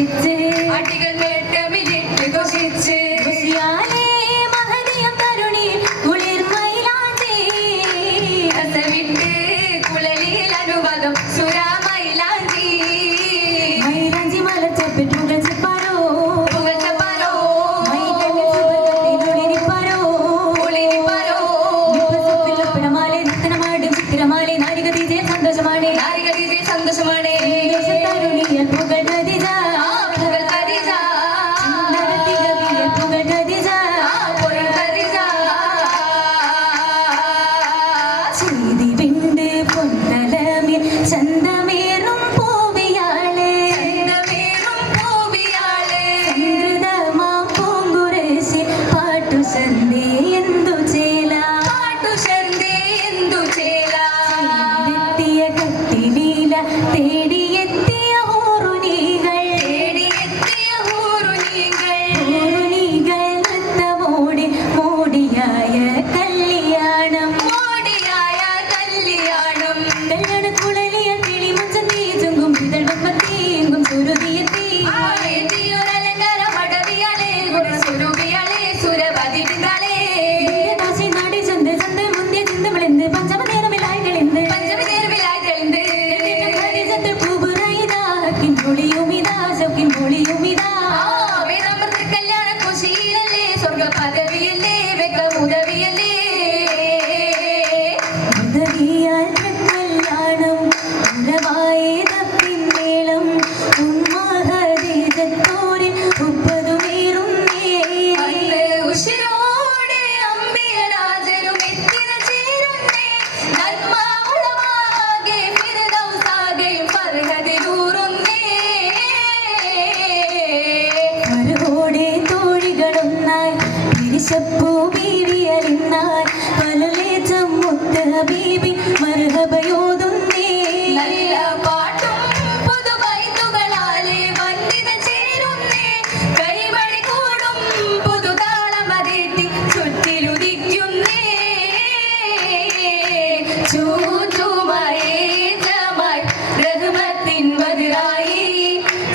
ആഘോഷിച്ച് അടികൾ നേട്ടമിലിട്ട് ഘോഷിച്ച് ഖുശിയാലേ മഹദിയം തരുണി കുളിർമയിലാഞ്ചി രസവിട്ട് കുഴലിൽ അനുവാദം സുരാമയിലാഞ്ചി മൈലാഞ്ചി മലച്ചപ്പ് പുകച്ചപ്പാരോ പുകച്ചപ്പാരോ മൈകണ്ണിൽ സുവർഗത്തിലൊളിരിപ്പാരോ ഒളിരിപ്പാരോ പിടമാലെ നർത്തനമാടും ചിത്രമാലെ നാരിക വിജയ സന്തോഷമാണ് നാരിക വിജയ സന്തോഷമാണ് തരുണിയൽ പുകൾ ഖദീജ പുകൾ ഖദീജ പുകൾ ഖദീജ പുകൾ ഖദീജ ചെയ്തി വിണ്ട് പൊന്തലമിൽ ചന്തമേറും പൂവിയാളെ ചന്തമേറും പൂവിയാളെ സംഗൃതമാം പൂങ്കുരശി പാട്ടു സന്ധ്യ എന്തു ചേല പാട്ടു ശർദേ എന്തു ചേല എത്തിയ കത്തിലീല തേടിയെത്തിയ ഹൂറുനികൾ തേടിയെത്തിയ ഹൂറുനികൾ നൃത്തമോടി മോടിയായ കല്യാണം മോടിയായ കല്യാണം കല്യാണക്കുഴലിയ കിളിമുഞ്ചം തീജുങ്കും ഇതൾവെപ്പത്തീങ്കും സുരുതിയെത്തി എത്തിയൊരലങ്കാര മടവിയാളെ ഗുണസുരൂപിയാളെ സുരപതികളെ ദാസി നാടി ചന്ത ചന്ത മുന്തിയ ചിന്തമളെന്ത് പഞ്ചമ നേരമില്ലായ്കളെന്ത് പഞ്ചമി നേർവിലായി തെളിந்து ഖദീജത്തുൽ കുബ്രയിദാ ഹക്കിൻ പൊളിയുമിതാ സൗക്കിൻ പൊളിയുമിതാ വേദാമൃത കല്യാണ കുശിയിലല്ലേ സ്വർഗ പദവിയല്ലേ വെക്കമുദവിയല്ലേ ഉദവിയാൽ കല്യാണം ഉടവായേ തപ്പിന്നേളം ഉമ്മ ഖദീജത്തോരിൽ ഉപ്പതുമേറുന്നേ അന്ന് ഉശിരോടെ അമ്പിയരാജരും എത്തിന ചേരുന്നേ നന്മ ഉളവാകെ ഫിർദൗസാകെയും ഫർഹദിലൂറുന്നേ മറുകോടെ തോഴികളൊന്നായി പിരിശപ്പൂ ബീവിയലിന്നായി പലലേറ്റം മുത്ത് ഹബീബി മർഹബയോതുന്നേ നല്ല പാട്ടും പുതുവൈത്തുകളാലെ വന്ദിത ചേരുന്നേ കൈമണി കൂടും പുതുതാളമതേറ്റി ചുറ്റിലുദിക്കുന്നേ ചൂറ്റുമായി റഹ്മത്തിൻ ബദറായി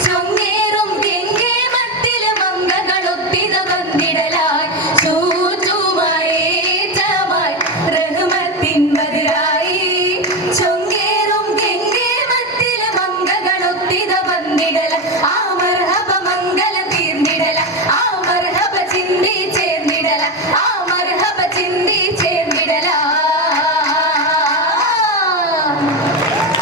ചൊങ്ങേറും ഗംഗേമത്തിലെ മംഗകളൊത്തിത വന്നിടലായി ചൂറ്റുമായി റഹ്മത്തിൻ ബദറായി ചൊങ്ങേറും ഗംഗേമത്തിലെ മംഗകളൊത്തിത വന്നിടല ആ മർഹബ മംഗലം തീർന്നിടല ആ മർഹബ ചിന്തി ചേർന്നിടല ആ